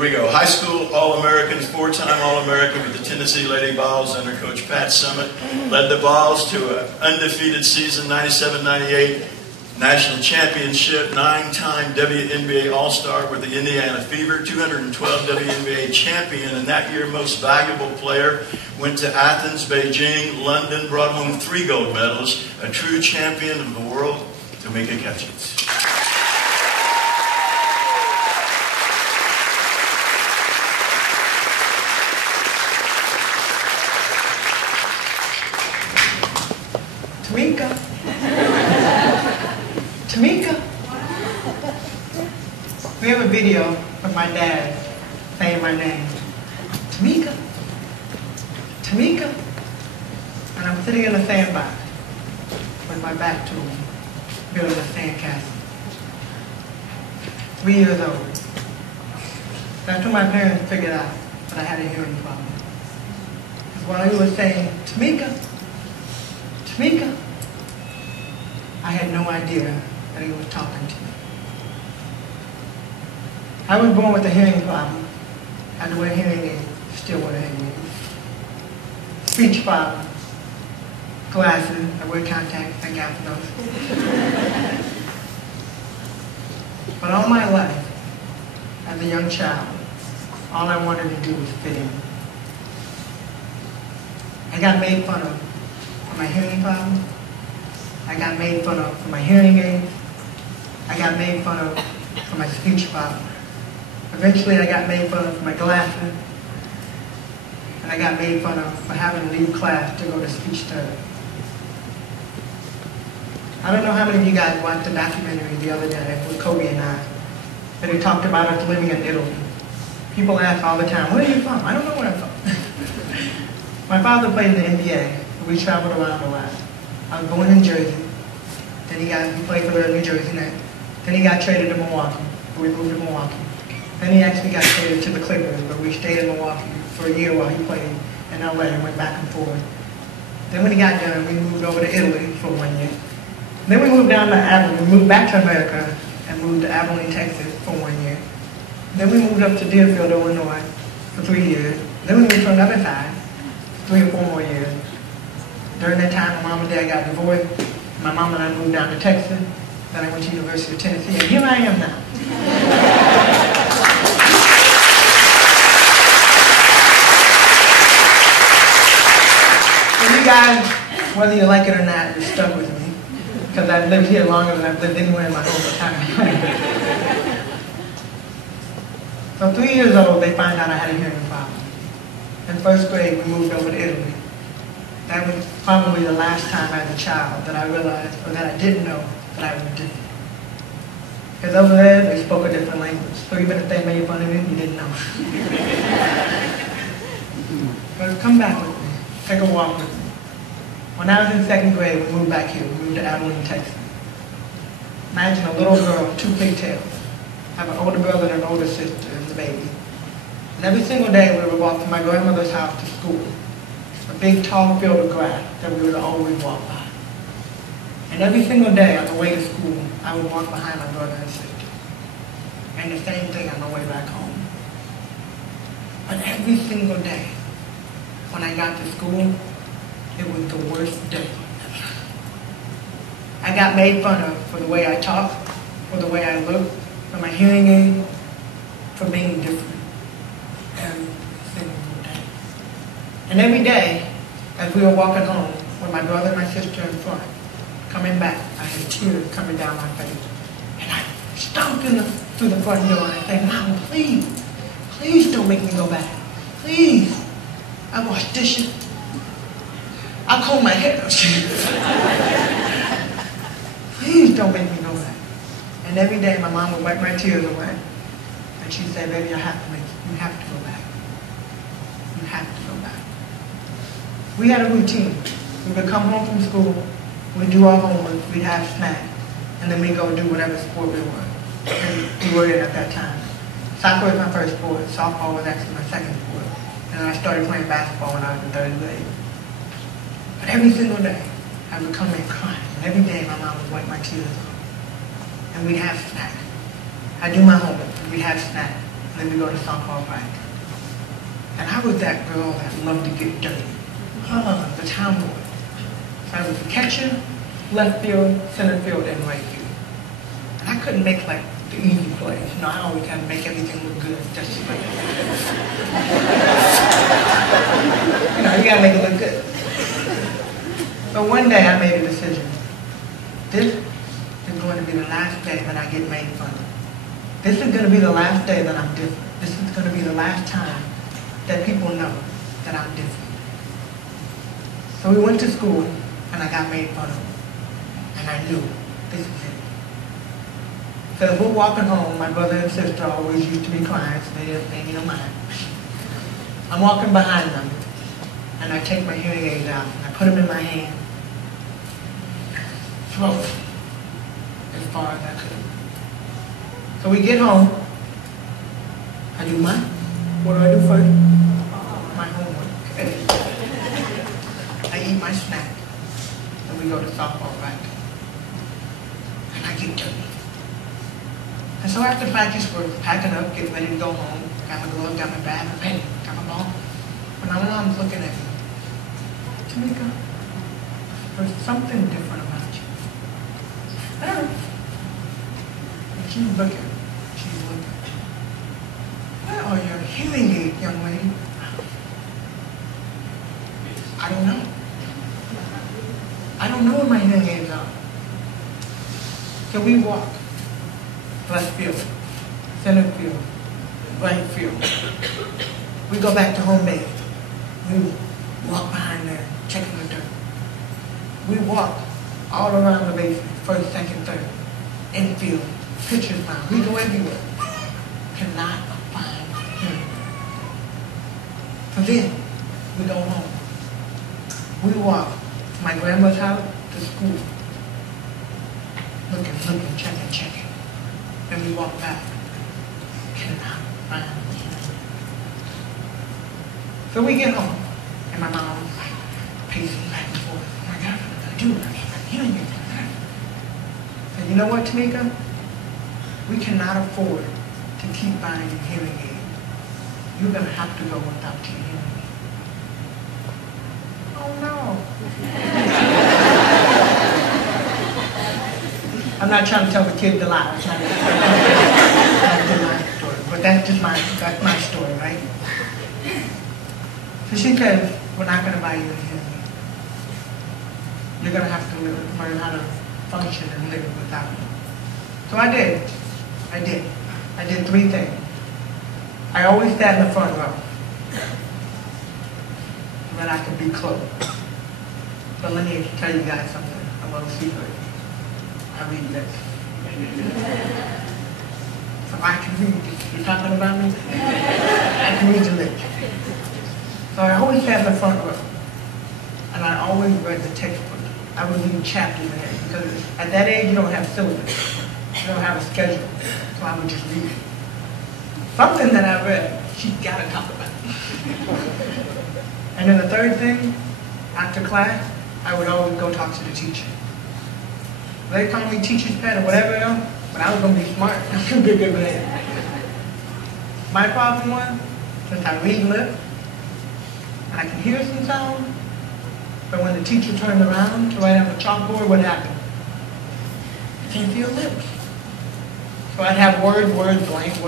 Here we go. High school All-Americans, four-time All-American with the Tennessee Lady Vols under Coach Pat Summit. Led the Vols to an undefeated season, 97-98. National championship, 9-time WNBA All-Star with the Indiana Fever, 212 WNBA champion, and that year most valuable player. Went to Athens, Beijing, London, brought home 3 gold medals. A true champion of the world, Tamika. Tamika. We have a video of my dad saying my name. Tamika. Tamika. And I'm sitting in a sandbox with my back to him, building a sandcastle. 3 years old. That's when my parents figured out that I had a hearing problem. Because while he was saying, Tamika, Tamika, I had no idea that he was talking to me. I was born with a hearing problem. I had to wear hearing aids, still wear hearing aids. Speech problem, glasses, I wear contacts, thank God for those. But all my life, as a young child, all I wanted to do was fit in. I got made fun of for my hearing problem. I got made fun of for my hearing aids. I got made fun of for my speech problem. Eventually I got made fun of for my glasses. And I got made fun of for having to leave class to go to speech therapy. I don't know how many of you guys watched the documentary the other day with Kobe and I, but he talked about us living in Italy. People ask all the time, where are you from? I don't know where I'm from. My father played in the NBA, and we traveled around a lot. I was born in Jersey. Then he played for the New Jersey Nets. Then he got traded to Milwaukee. We moved to Milwaukee. Then he actually got traded to the Clippers, but we stayed in Milwaukee for a year while he played in LA and went back and forth. Then when he got done, we moved over to Italy for 1 year. Then we moved down to Abilene. We moved back to America and moved to Abilene, Texas for 1 year. Then we moved up to Deerfield, Illinois for 3 years. Then we moved to another side for 3 or 4 more years. During that time, my mom and dad got divorced. My mom and I moved down to Texas. Then I went to the University of Tennessee, and here I am now. So you guys, whether you like it or not, you're stuck with me. Because I've lived here longer than I've lived anywhere in my whole time. So 3 years old, they found out I had a hearing problem. In first grade, we moved over to Italy. That was probably the last time as a child that I realized, or that I didn't know, that I was different. Because over there, they spoke a different language. So even if they made fun of you, you didn't know. But come back with me. Take a walk with me. When I was in 2nd grade, we moved back here. We moved to Abilene, Texas. Imagine a little girl with 2 pigtails. I have an older brother and an older sister and the baby. And every single day, we would walk from my grandmother's house to school. A big, tall field of grass that we would always walk by. And every single day on the way to school, I would walk behind my brother and sister. And the same thing on my way back home. But every single day, when I got to school, it was the worst day ever. I got made fun of for the way I talk, for the way I look, for my hearing aid, for being different. Every single day. And every day, as we were walking home, with my brother and my sister in front, coming back, I had tears coming down my face. And I stomped through the front door and I said, Mom, please, please don't make me go back. Please. I wash dishes. I'll comb my hair. Please don't make me go back. And every day my mom would wipe my tears away. And she'd say, baby, you have to go back. You have to go back. We had a routine. We would come home from school, we'd do our homework, we'd have snacks, and then we'd go do whatever sport we were. And we were in at that time. Soccer was my first sport, softball was actually my second sport. And I started playing basketball when I was in 3rd grade. But every single day, I would come in crying. And every day my mom would wipe my tears off. And we'd have snacks. I'd do my homework, and we'd have snacks. and then we go to softball practice. And I was that girl that loved to get dirty. The tomboy. So I was the catcher, left field, center field, and right field. And I couldn't make like the easy plays. You know, I always had to make everything look good, just like you know, you gotta make it look good. So one day I made a decision. This is going to be the last day that I get made fun of. This is going to be the last day that I'm different. This is going to be the last time that people know that I'm different. So we went to school, and I got made fun of. And I knew, this is it. So as we're walking home, my brother and sister always used to be crying, so they didn't pay me no mind. I'm walking behind them, and I take my hearing aids out, and I put them in my hand. Throw it as far as I could. So we get home. I do what do I do first? My homework. I eat my snack. And we go to softball practice. And I get dirty. And so after practice, we're packing up, getting ready to go home. Got my glove, got my bag, my pen, got my ball. And my mom's looking at me. Tamika, there's something different about you. I don't know. And she's looking. Where are your hearing aids, young lady? I don't know. I don't know where my hearing aids are. So we walk. Left field, center field, right field. We go back to home base. We walk behind there, checking the dirt. We walk all around the base, first, second, third, infield, pitcher's mound. We go everywhere. Cannot find him. So then, we go home. We walk to my grandma's house to school. Looking, checking. Then we walk back. Cannot find him. So we get home, and my mom's like pacing back and forth. Oh my God, what am I gonna do? I can't hearing it. And you know what, Tamika? We cannot afford to keep buying hearing aids. You're gonna have to go without your hearing aid. Oh no. I'm not trying to tell the kid the lie. It's not my story, but that's my story, right? So she says, we're not going to buy you a hearing aid. You're going to have to learn how to function and live without it. So I did. I did 3 things. I always sat in the front row so that I could be close. But let me tell you guys something, a little secret. I read lips. So I can read it. You're talking about me? I can read your lips. So I always sat in the front row. And I always read the textbook. I would read chapters in it because at that age you don't have syllabus. You don't have a schedule. So I would just read it. Something that I read, she's got to talk about. And then the third thing, after class, I would always go talk to the teacher. They call me teacher's pet or whatever else, but I was going to be smart. I was going to be a good man. My problem was, since I read lips, and I can hear some sound, but when the teacher turned around to write on the chalkboard, what happened? I can't feel lips. So I'd have word, blank.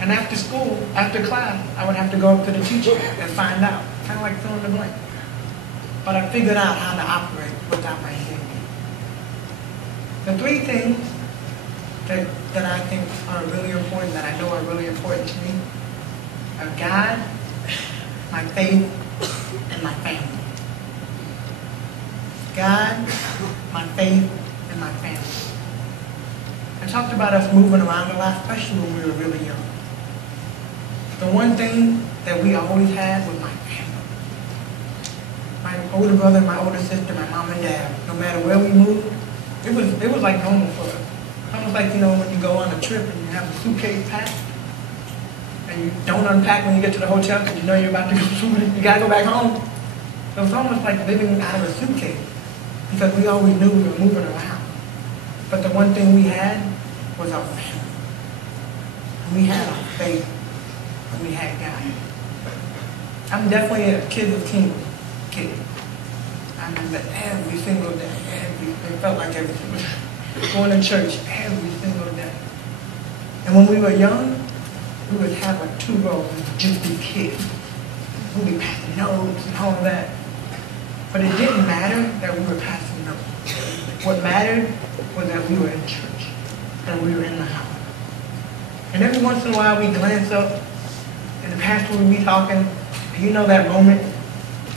And after school, after class, I would have to go up to the teacher and find out, kind of like fill in the blank. But I figured out how to operate without my hearing aid. The 3 things that I think are really important, that I know are really important to me, are God, my faith, and my family. God, my faith, and my family. I talked about us moving around a lot, especially when we were really young. The one thing that we always had was my family. My older brother, my older sister, my mom and dad. No matter where we moved, it was like normal for us. Almost like, you know, when you go on a trip and you have a suitcase packed, and you don't unpack when you get to the hotel because you know you're about to go somewhere, you gotta go back home. So it's almost like living out of a suitcase because we always knew we were moving around. But the one thing we had was our family. We had our faith, and we had God. I'm definitely a kid of king kid. I remember every single day, it felt like every single day, going to church every single day. And when we were young, we would have like 2 rows and just be kids. We'd be passing notes and all of that. But it didn't matter that we were passing notes. What mattered was that we were in church, that we were in the house. And every once in a while we glance up and the pastor would be talking, and you know that moment,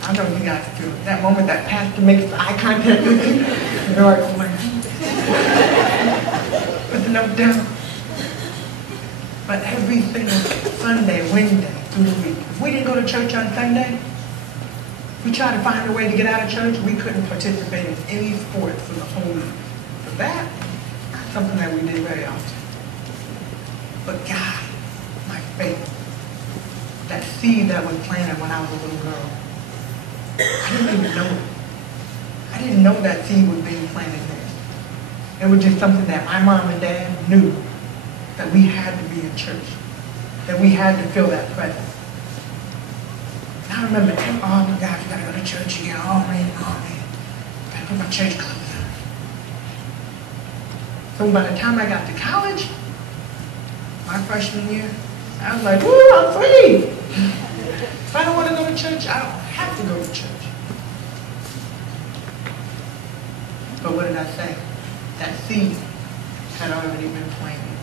I don't know if you guys feel it, that moment that pastor makes eye contact with you, and you're like, oh my God. Put the note down. But every single Sunday, Wednesday, through the week, if we didn't go to church on Sunday, we tried to find a way to get out of church, we couldn't participate in any sport for the whole week. So that's something that we did very often. But God, my faith, that seed that was planted when I was a little girl, I didn't even know it. I didn't know that seed was being planted there. It was just something that my mom and dad knew, that we had to be in church, that we had to feel that presence. And I remember, oh my God, we gotta go to church again. Oh man, gotta put my church clothes on. So by the time I got to college, my freshman year, I was like, woo, I'm free. If I don't want to go to church, I don't have to go to church. But what did I say? That seed had already been planted.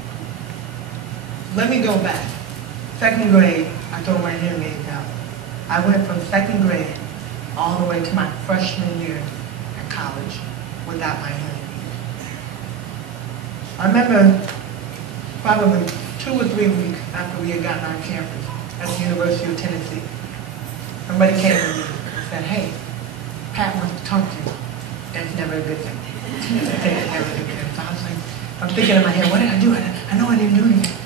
Let me go back. 2nd grade, I threw my hearing aids out. I went from 2nd grade all the way to my freshman year at college without my hearing aids. I remember probably 2 or 3 weeks after we had gotten on campus at the University of Tennessee, somebody came to me and said, hey, Pat wants to talk to you. That's never a good thing. That's never a good thing. So I was like, I'm thinking in my head, what did I do? I know I didn't do anything.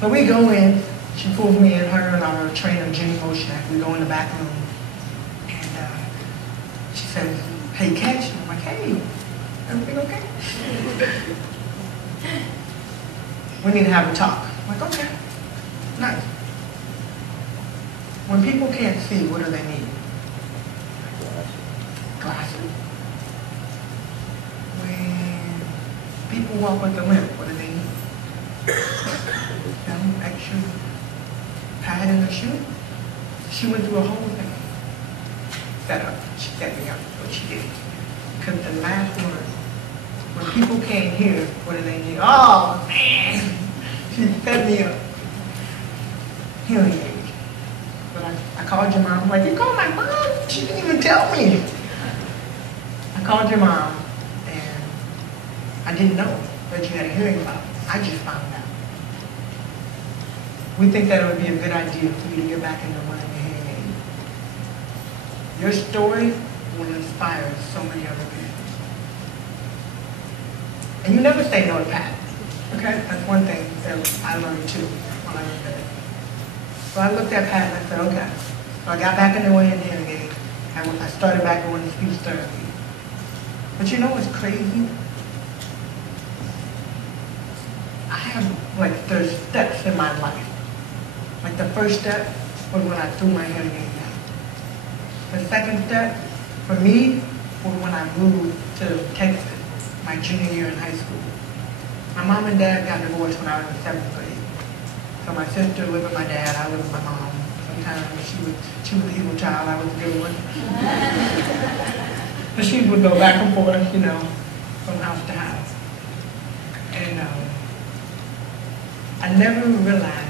So we go in, she pulls me in, her and our trainer, Jenny Moshak, we go in the back room, and she says, hey, Catch. And I'm like, hey, everything okay? We need to have a talk. I'm like, okay, nice. When people can't see, what do they need? Glasses. When people walk with a limp, what do they need? Extra pad in the shoe. She went through a whole thing. Set up. She set me up. What she did. Because the last one, when people can't hear, what do they need? Oh man! She set me up. Hearing aid. But I called your mom. I'm like, you called my mom? She didn't even tell me. I called your mom, and I didn't know that you had a hearing problem. I just found out. We think that it would be a good idea for you to get back into running the hearing aid. Your story will inspire so many other people. And you never say no to Pat. Okay? That's one thing that I learned too when I was there. So I looked at Pat and I said, okay. So I got back into running the hearing aid. I started back going to speech therapy. But you know what's crazy? I have, like, there's steps in my life. Like, the first step was when I threw my hearing aid out. The second step, for me, was when I moved to Texas, my junior year in high school. My mom and dad got divorced when I was in 7th grade. So my sister lived with my dad, I lived with my mom. Sometimes she was the evil child, I was the good one. So she would go back and forth, you know, from house to house. And I never realized,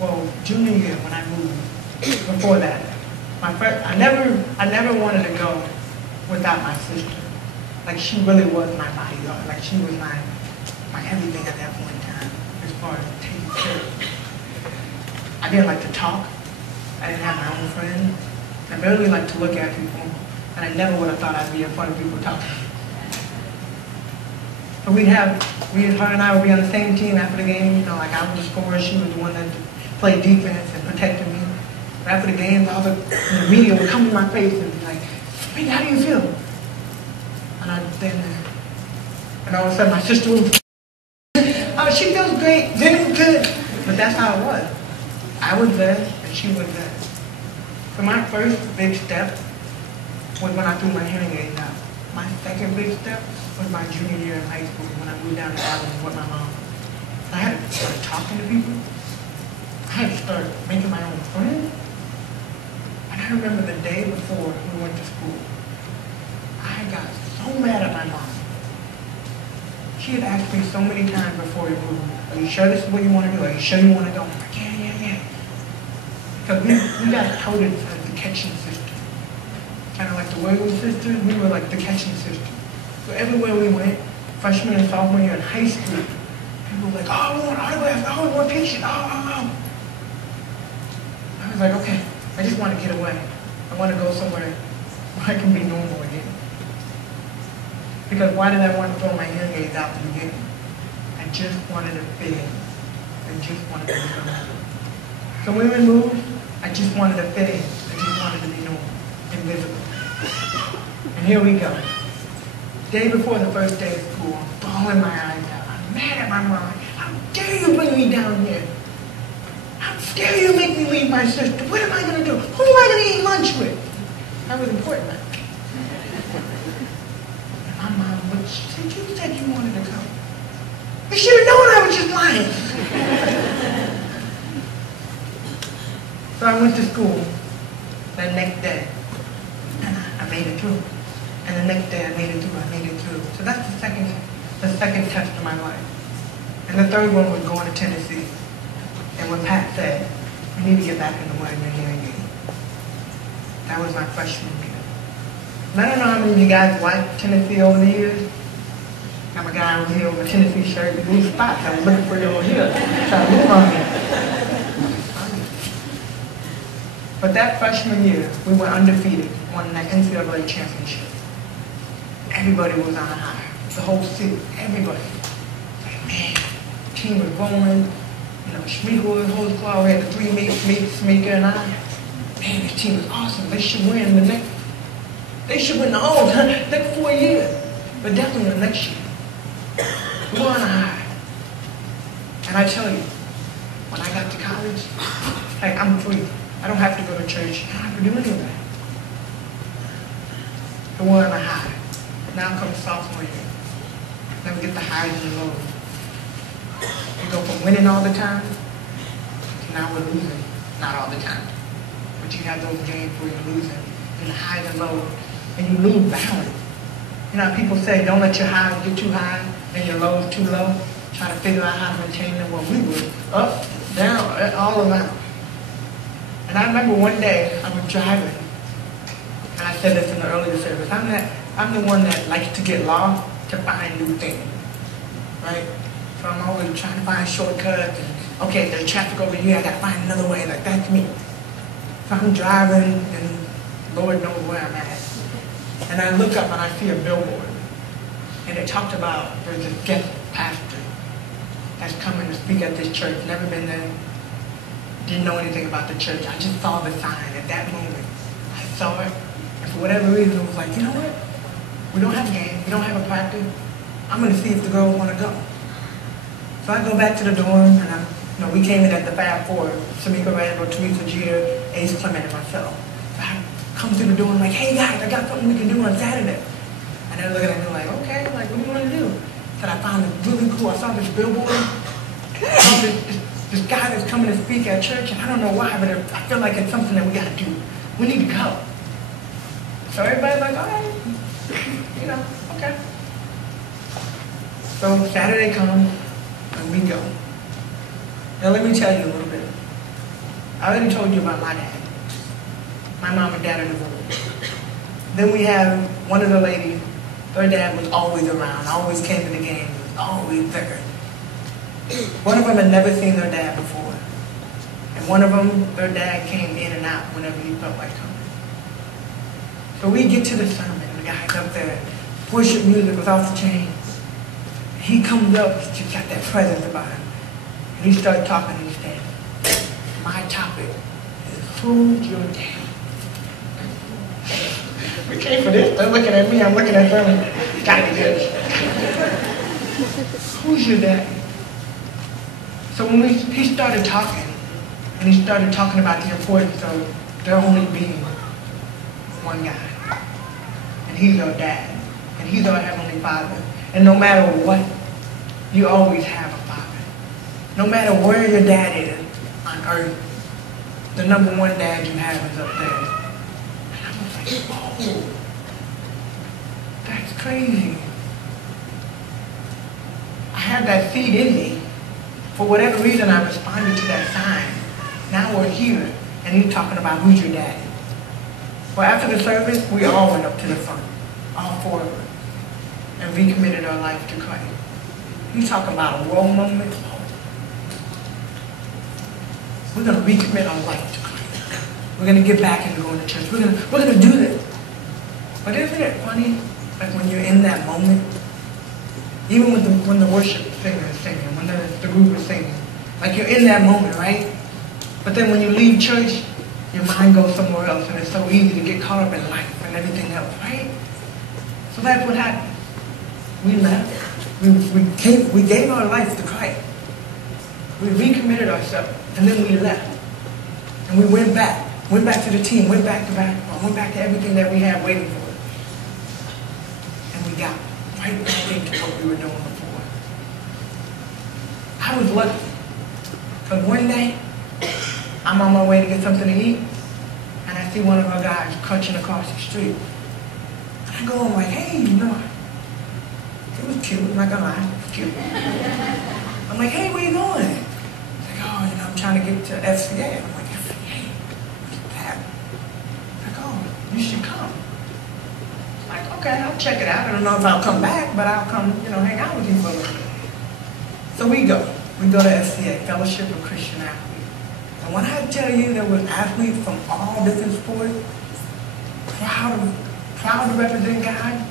well, junior year when I moved, before that, I never wanted to go without my sister. Like, she really was my bodyguard. Like, she was my everything at that point in time, as far as taking care of me. I didn't like to talk. I didn't have my own friends. I barely liked to look at people. And I never would have thought I'd be in front of people talking. But her and I would be on the same team after the game, you know, like I was the scorer, she was the one that played defense and protected me. But after the game, all the media would come to my face and be like, hey, how do you feel? And I'd stand there. And all of a sudden my sister would, oh, she feels great, very good. But that's how it was. I was there, and she was there. So my first big step was when I threw my hearing aids out. My second big step was my junior year in high school when I moved down to Abilene with my mom. I had to start talking to people. I had to start making my own friends. And I remember the day before we went to school, I got so mad at my mom. She had asked me so many times before we moved, are you sure this is what you want to do? Are you sure you want to go? I'm like, yeah. Because we got coded as the catching system. Kind of like the Williams sisters, we were like the catching system. So everywhere we went, freshman and sophomore year in high school, people were like, oh, we want autographs, oh, we want pictures, oh. I was like, okay, I just want to get away. I want to go somewhere where I can be normal again. Because why did I want to throw my hearing aids out to begin with? I just wanted to fit in. I just wanted to be normal. So when we moved, I just wanted to fit in. I just wanted to be normal, invisible. And here we go. Day before the first day of school, I'm bawling my eyes out. I'm mad at my mom. How dare you bring me down here? How dare you make me leave my sister? What am I going to do? Who am I going to eat lunch with? That was important. And my mom, she said, you said you wanted to come. You should have known I was just lying. So I went to school that next day, and I made it through. And the next day I made it through. So that's the second test of my life. And the third one was going to Tennessee. And when Pat said, you need to get back in the wearing your hearing aid. That was my freshman year. And I don't know how many of you guys watched Tennessee over the years. I'm a guy over here with a Tennessee shirt with blue spots. I was looking for you over here, trying to move on me. But that freshman year, we were undefeated, won that NCAA championship. Everybody was on a high. The whole city, everybody. Like, man, the team was rolling. You know, Tamika was host claw. We had the three mates, Tamika and I. Man, this team was awesome. They should win they should win the whole next 4 years. But definitely the next year. We were on a high. And I tell you, when I got to college, hey, I'm free. I don't have to go to church. I don't have to do any of that. We were on a high. Now comes sophomore year. Then we get the highs and the lows. We go from winning all the time to now we're losing. Not all the time. But you have those games where you're losing. And the highs and lows. And you lose balance. You know how people say, don't let your highs get too high and your lows too low. Try to figure out how to maintain them. Well, we were up, down, all around. And I remember one day I was driving. And I said this in the earlier service. I'm the one that likes to get lost to find new things, right? So I'm always trying to find shortcuts. And, okay, there's traffic over here. I got to find another way. Like, that's me. So I'm driving, and Lord knows where I'm at. And I look up and I see a billboard. And it talked about there's a guest pastor that's coming to speak at this church. Never been there. Didn't know anything about the church. I just saw the sign at that moment. I saw it. And for whatever reason, I was like, you know what? We don't have games. We don't have a practice. I'm going to see if the girls want to go. So I go back to the dorm, and we came in at the Fab Four. Tamika Randall, Teresa Jeter, Ace Clement, and myself. So I come through the door and I'm like, hey guys, I got something we can do on Saturday. And they're looking at me like, okay, like what do you want to do? I said, I found it really cool. I saw this billboard. I saw this guy that's coming to speak at church, and I don't know why, but I feel like it's something that we got to do. We need to go. So everybody's like, all right, okay. So Saturday comes, and we go. Now let me tell you a little bit. I already told you about my dad. My mom and dad are divorced. Then we have one of the ladies, her dad was always around, always came to the game, was always there. One of them had never seen their dad before. And one of them, their dad came in and out whenever he felt like coming. So we get to the sermon, and the guy's up there. Worship music was off the chain. He comes up, he's got that presence about him. And he started talking, and he said, my topic is who's your dad? We came for this. They're looking at me, I'm looking at them. It's gotta be good. Who's your dad? So when he started talking, and he started talking about the importance of there only being one guy, and he's our dad, and he's our Heavenly Father, and no matter what, you always have a father. No matter where your dad is on earth, the number one dad you have is up there. And I was like, oh, that's crazy. I had that seed in me. For whatever reason, I responded to that sign. Now we're here, and he's talking about who's your daddy. Well, after the service, we all went up to the front, all four of us, and recommitted our life to Christ. He's talking about a role moment. We're going to recommit our life to Christ. We're going to get back into going to church. We're going to do this. But isn't it funny, like when you're in that moment, even when the worship singer is singing, when the group is singing, like you're in that moment, right? But then when you leave church, your mind goes somewhere else, and it's so easy to get caught up in life and everything else, right? So that's what happened. We left. We gave our life to Christ. We recommitted ourselves, and then we left. And we went back to the team, went back to basketball, went back to everything that we had waiting for us. And we got right back into what we were doing before. I was lucky, because one day, I'm on my way to get something to eat, and I see one of our guys crunching across the street. And I go, I'm like, hey, you know, it was cute, I'm not gonna lie, it was cute. I'm like, hey, where you going? He's like, oh, you know, I'm trying to get to FCA. I'm like, FCA? What's that? He's like, oh, you should come. I'm like, okay, I'll check it out. I don't know if I'll come back, but I'll come, you know, hang out with you for a little bit. So we go to FCA, Fellowship of Christian Athletes. And when I tell you there were athletes from all different sports, proud to represent God,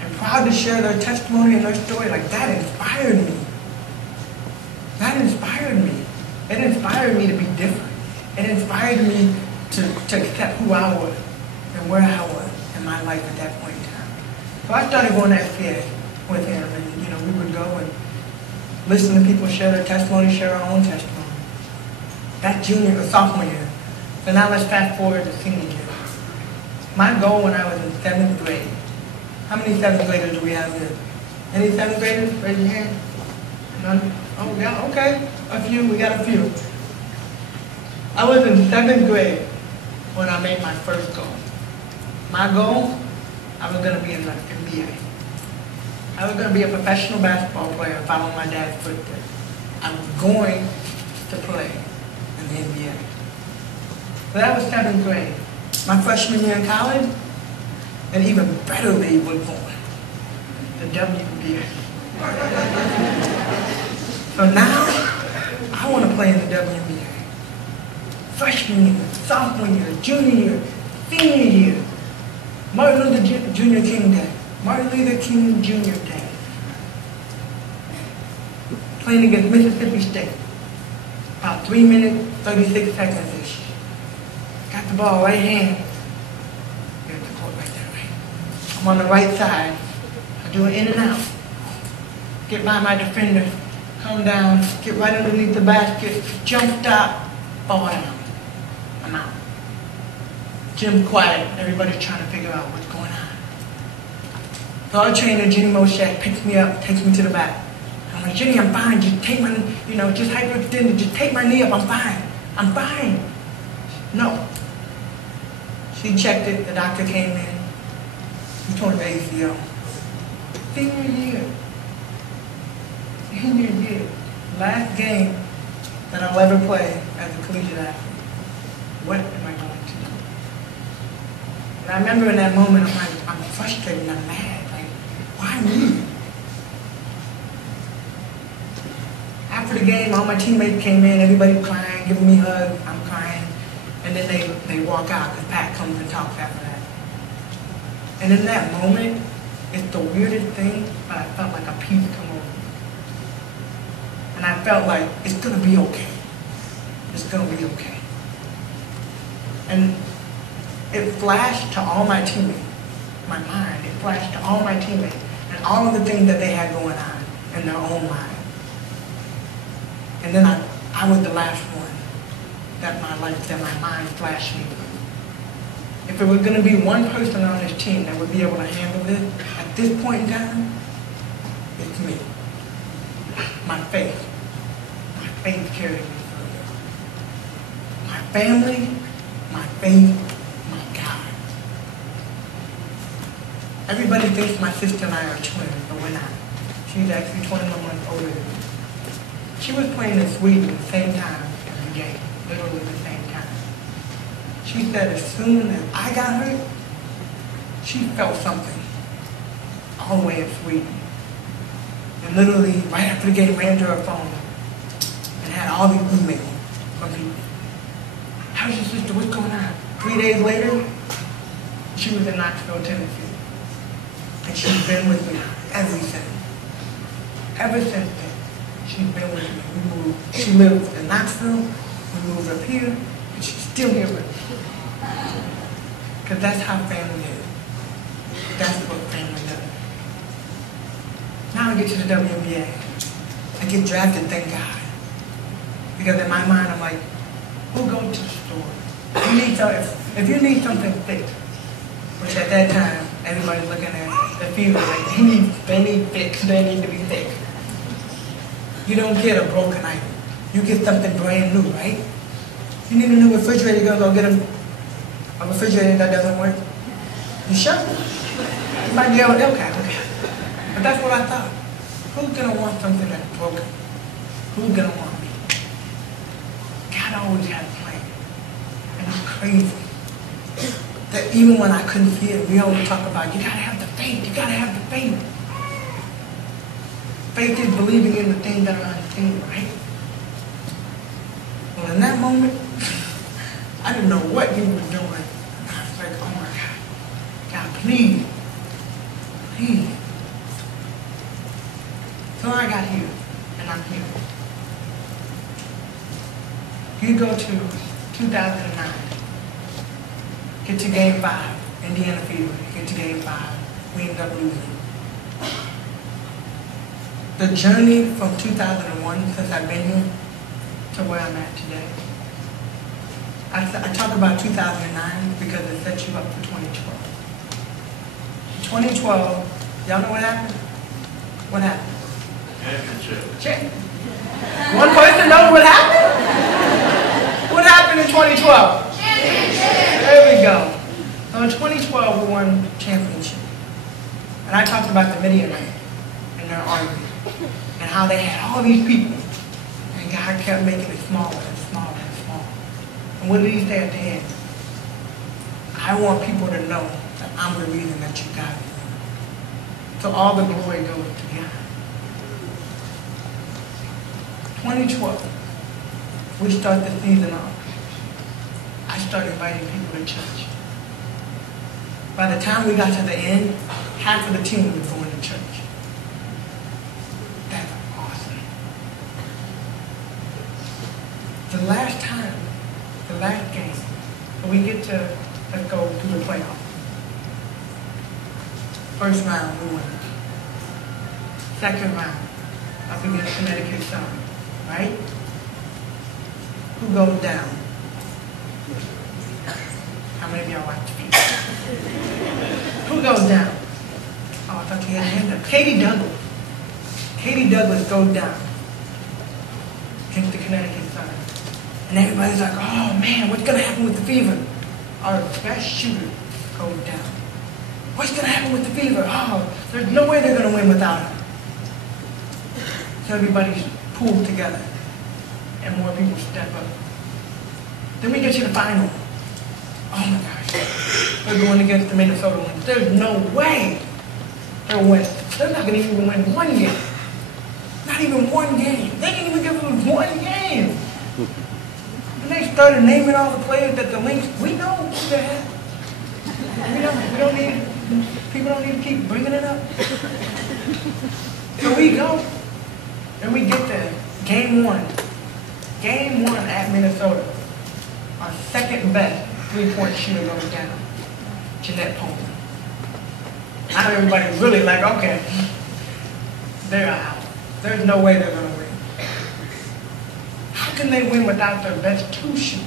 and proud to share their testimony and their story, like that inspired me. That inspired me. It inspired me to be different. It inspired me to accept who I was and where I was in my life at that point in time. So I started going to FCA with him, and you know, we would go and listen to people share their testimony, share our own testimony. That's junior or sophomore year. So now let's fast forward to senior year. My goal when I was in 7th grade. How many 7th graders do we have here? Any 7th graders? Raise your hand. None? Oh, yeah, okay. A few, we got a few. I was in 7th grade when I made my first goal. My goal, I was going to be in the NBA. I was going to be a professional basketball player following my dad's footsteps. I was going to play in the NBA. So that was 7th grade. My freshman year in college, an even better league was born. The WNBA. So now, I want to play in the WNBA. Freshman year, sophomore year, junior year, senior year, Martin Luther Jr. King Day, Martin Luther King Jr. Day. Playing against Mississippi State. About 3 minutes, 36 seconds-ish. Got the ball right hand. There's the court right there, right? I'm on the right side. I do an in and out. Get by my defender. Come down. Get right underneath the basket. Jump stop. Fall down. I'm out. Gym quiet. Everybody's trying to figure out what's going on. So our trainer, Jenny Moshak, picks me up, takes me to the back. I'm like, Jenny, I'm fine. Just take my, just hyperextend it. Just take my knee up. I'm fine. I'm fine. No. She checked it. The doctor came in. He told her ACL. Senior year. Senior year. Last game that I'll ever play as a collegiate athlete. What am I going to do? And I remember in that moment, I'm like, I'm frustrated and I'm mad. Like, why me? After the game, all my teammates came in, everybody crying, giving me hugs, I'm crying. And then they walk out because Pat comes and talks after that. And in that moment, it's the weirdest thing, but I felt like a peace come over me. And I felt like it's going to be okay. It's going to be okay. And it flashed to all my teammates, my mind, it flashed to all my teammates and all of the things that they had going on in their own lives. And then I was the last one that my mind flashed me through. If it was going to be one person on this team that would be able to handle this at this point in time, it's me. My faith. My faith carried me through. My family, my faith, my God. Everybody thinks my sister and I are twins, but we're not. She's actually 21 months older than me. She was playing in Sweden at the same time as the game, literally the same time. She said as soon as I got hurt, she felt something all the way in Sweden. And literally, right after the game, ran to her phone and had all these emails from people. How's your sister? What's going on? 3 days later, she was in Knoxville, Tennessee. And she's been with me ever since. Ever since then, she's been with me. She lives in Knoxville. We moved up here, and she's still here with me. Because that's how family is. That's what family does. Now I get to the WNBA. I get drafted, thank God. Because in my mind, I'm like, who goes to the store? If you need something fixed, which at that time, everybody's looking at the fever like they need fixed, they need to be fixed. You don't get a broken item. You get something brand new, right? You need a new refrigerator, you're gonna go get a refrigerator that doesn't work. You sure? You might be able to, okay. But that's what I thought. Who's gonna want something that's broken? Who's gonna want me? God always had a plan. And it's crazy. That even when I couldn't see it, we always talk about, you gotta have the faith, you gotta have the faith. Faith is believing in the things that are unseen, right? Well, in that moment, I didn't know what he was doing. I was like, oh my God, God, please, please. So I got here, and I'm here. You go to 2009, get to game 5, Indiana Fever, get to game 5, we end up losing. The journey from 2001, since I've been here, to where I'm at today. I talk about 2009 because it sets you up for 2012. 2012, y'all know what happened? What happened? Championship. Check. One person knows what happened? What happened in 2012? Championship. There we go. So in 2012, we won the championship. And I talked about the Midianites and their army and how they had all these people. And God kept making it smaller and smaller and smaller. And what did he say at the end? I want people to know that I'm the reason that you got it. So all the glory goes to God. 2012, we start the season off. I started inviting people to church. By the time we got to the end, half of the team was going to church. That's awesome. The last time, the last game, we get to, let's go to the playoff. First round, we win. Second round, up against Connecticut Sun, right? Who goes down? How many of y'all watch TV? Who goes down? Oh, I thought you had a hand up. Katie Douglas. Katie Douglas goes down against the Connecticut Sun. And everybody's like, oh man, what's going to happen with the Fever? Our best shooter goes down. What's going to happen with the Fever? Oh, there's no way they're going to win without him. So everybody's pooled together and more people step up. Then we get to the final. Oh my gosh. We're going against the Minnesota ones. There's no way they'll win. They're not going to even win one game. Not even one game. They didn't even give us one game. And they started naming all the players that the Lynx, we know who they have. We don't need, people don't need to keep bringing it up. So we go, and we get there, game 1. Game 1 at Minnesota. Our second best three-point shooter goes down, Jeanette Pullman. Now everybody's really like, okay, they're out. There's no way they're going to win. can they win without their best two shooters?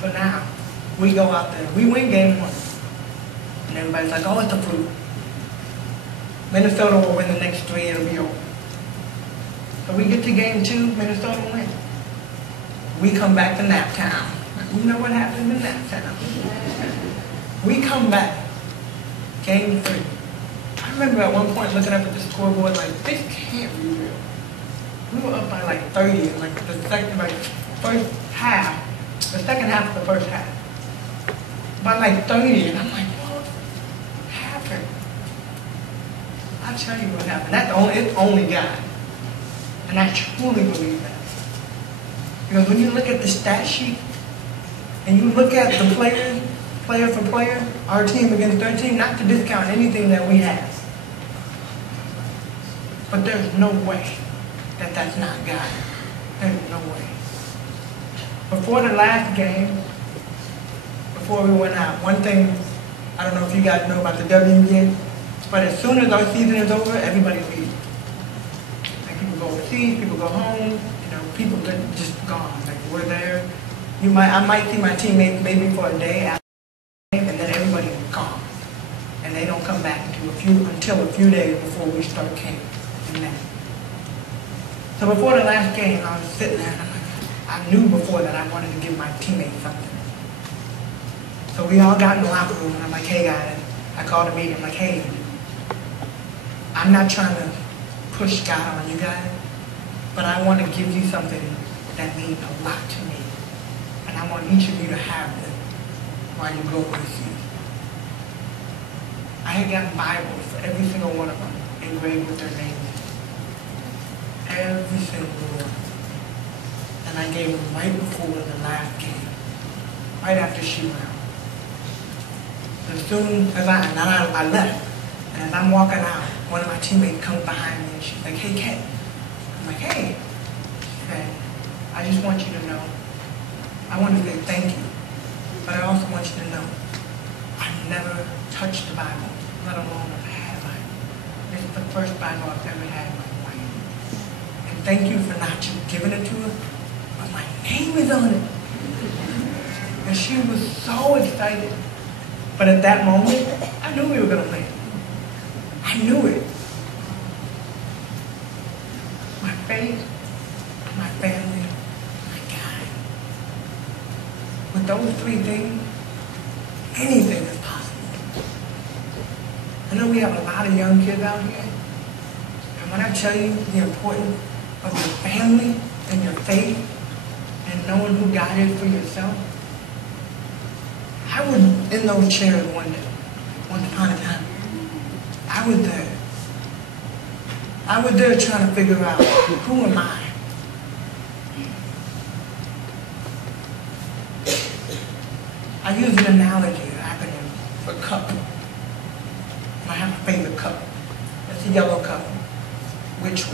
So now, we go out there, we win game 1. And everybody's like, oh, it's a fluke. Minnesota will win the next 3, it'll be over. So we get to game 2, Minnesota wins. We come back to Naptown. You know what happens in Naptown? We come back, game 3. I remember at one point looking up at the scoreboard like, this can't be real. We were up by like 30 in like the second, like first half, the second half of the first half. By like 30, and I'm like, what happened? I'll tell you what happened. It's only God. And I truly believe that. Because when you look at the stat sheet, and you look at the players, player for player, our team against their team, not to discount anything that we have. But there's no way that that's not God. There's no way. Before the last game, before we went out, one thing, I don't know if you guys know about the WNBA, but as soon as our season is over, everybody leaves. Like people go overseas, people go home, people are just gone. Like we're there. I might see my teammates maybe for a day after the game, and then everybody's gone. And they don't come back until a few days before we start camp. So before the last game, I was sitting there and I knew before that I wanted to give my teammates something. So we all got in the locker room and I'm like, hey guys, I called a meeting, I'm like, hey, I'm not trying to push God on you guys, but I want to give you something that means a lot to me. And I want each of you to have this while you go overseas. I had gotten Bibles for every single one of them engraved with their names. Every single one. And I gave them right before the last game, right after she went out. As soon as I left, and as I'm walking out, one of my teammates comes behind me and she's like, hey, Kate. I'm like, hey. She said, I just want you to know, I want to say thank you, but I also want you to know, I've never touched the Bible, let alone have had a Bible. This is the first Bible I've ever had in my life. And thank you for not just giving it to her, but my name is on it. And she was so excited. But at that moment, I knew we were going to win. I knew it. My faith, my family, my God. With those 3 things, anything is possible. I know we have a lot of young kids out here. And when I tell you the importance of your family and your faith and knowing who God is for yourself, I was in those chairs one day, once upon a time. I was there. I was there trying to figure out, who am I? I use an analogy, an acronym for cup. I have a favorite cup. It's a yellow cup. Which?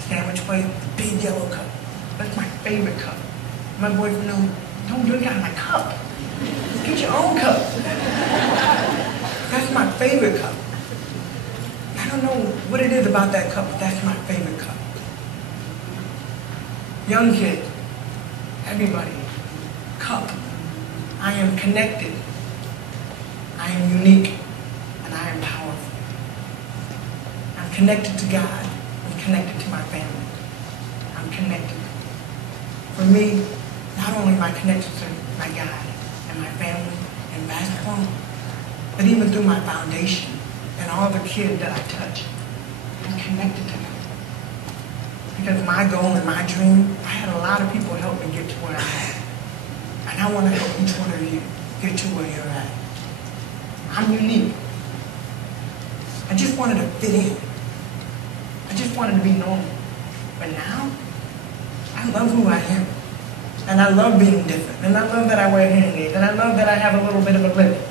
Sandwich plate, the big yellow cup. That's my favorite cup. My boyfriend knows, don't drink out of my cup. Get your own cup. That's my favorite cup. I don't know what it is about that cup, but that's my favorite cup. Young kids, everybody, cup. I am connected. I am unique. And I am powerful. I'm connected to God. I'm connected to my family. I'm connected. For me, not only am I connected to my God and my family and basketball, but even through my foundation and all the kids that I touch, I'm connected to them. Because my goal and my dream, I had a lot of people help me get to where I'm at. And I want to help each one of you get to where you're at. I'm unique. I just wanted to fit in. I just wanted to be normal. But now, I love who I am. And I love being different. And I love that I wear hearing aids. And I love that I have a little bit of a lip.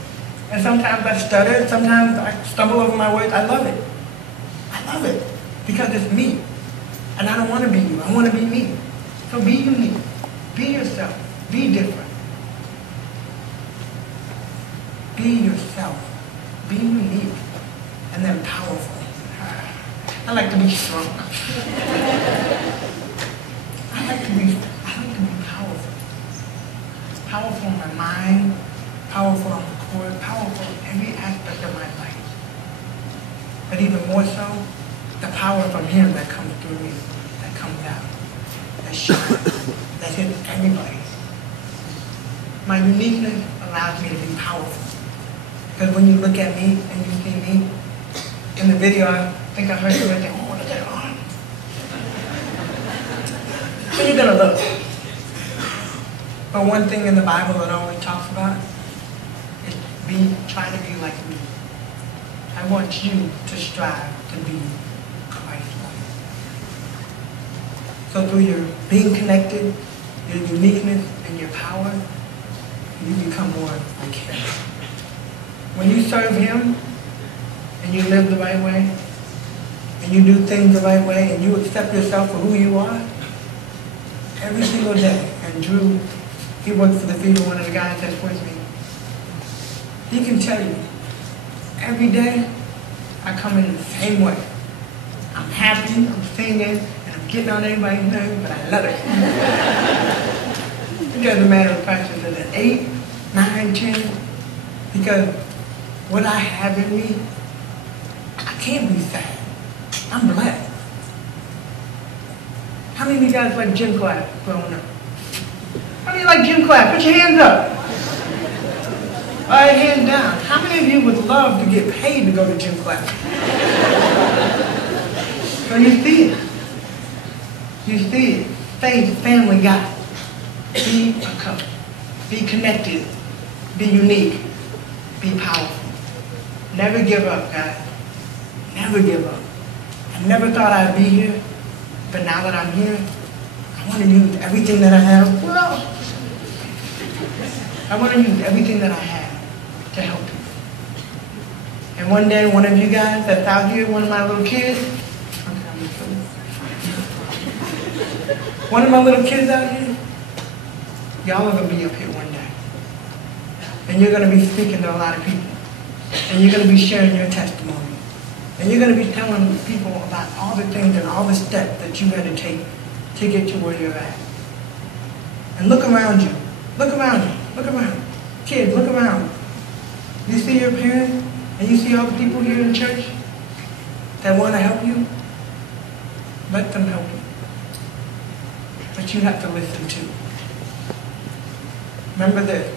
And sometimes I stutter. Sometimes I stumble over my words. I love it. I love it. Because it's me. And I don't want to be you. I want to be me. So be unique. Be yourself. Be different. Be yourself. Be unique. And then powerful. I like to be strong. powerful in my mind, powerful on the court, powerful in every aspect of my life. But even more so, the power from Him that comes through me, that comes out, that shines, that hits everybody. My uniqueness allows me to be powerful. Because when you look at me and you see me, in the video, I think I heard you say, oh, look at her arm. So you're going to look. But one thing in the Bible it always talks about is trying to be like me. I want you to strive to be Christ-like. So through your being connected, your uniqueness, and your power, you become more like Him. When you serve Him, and you live the right way, and you do things the right way, and you accept yourself for who you are, every single day, and Drew, he works for the theater, one of the guys that's with me, he can tell you, every day, I come in the same way. I'm happy, I'm singing, and I'm getting on everybody's nerves, but I love it. It doesn't matter if I should at 8, 9, 10, because what I have in me, I can't be sad. I'm blessed. How many of you guys like gym class growing up? How many like gym class? Put your hands up. All right, hands down. How many of you would love to get paid to go to gym class? So you see it. You see it. Faith, family, God. Be a couple. Be connected. Be unique. Be powerful. Never give up, guys. Never give up. I never thought I'd be here, but now that I'm here, I want to use everything that I have. Well, I want to use everything that I have to help you. And one day, one of you guys that's out here, one of my little kids, one of my little kids out here, y'all are going to be up here one day. And you're going to be speaking to a lot of people. And you're going to be sharing your testimony. And you're going to be telling people about all the things and all the steps that you had to take to get to where you're at. And look around you. Look around you. Look around. Kids, look around. You see your parents and you see all the people here in church that want to help you? Let them help you. But you have to listen too. Remember this.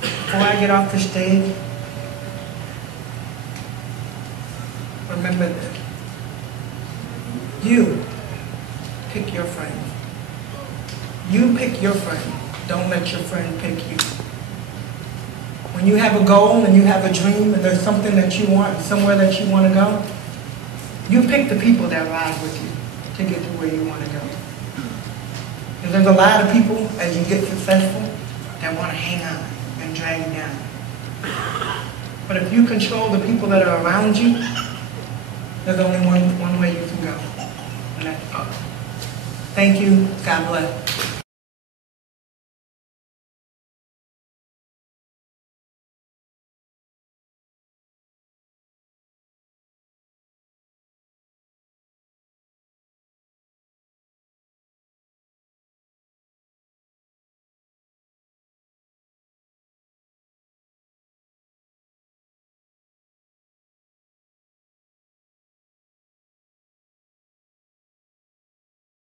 Before I get off the stage, remember this. You pick your friend. You pick your friend. Don't let your friend pick you. When you have a goal and you have a dream and there's something that you want, somewhere that you want to go, you pick the people that ride with you to get to where you want to go. Because there's a lot of people, as you get successful, that want to hang on and drag you down. But if you control the people that are around you, there's only one way you can go, and that's up. Thank you. God bless.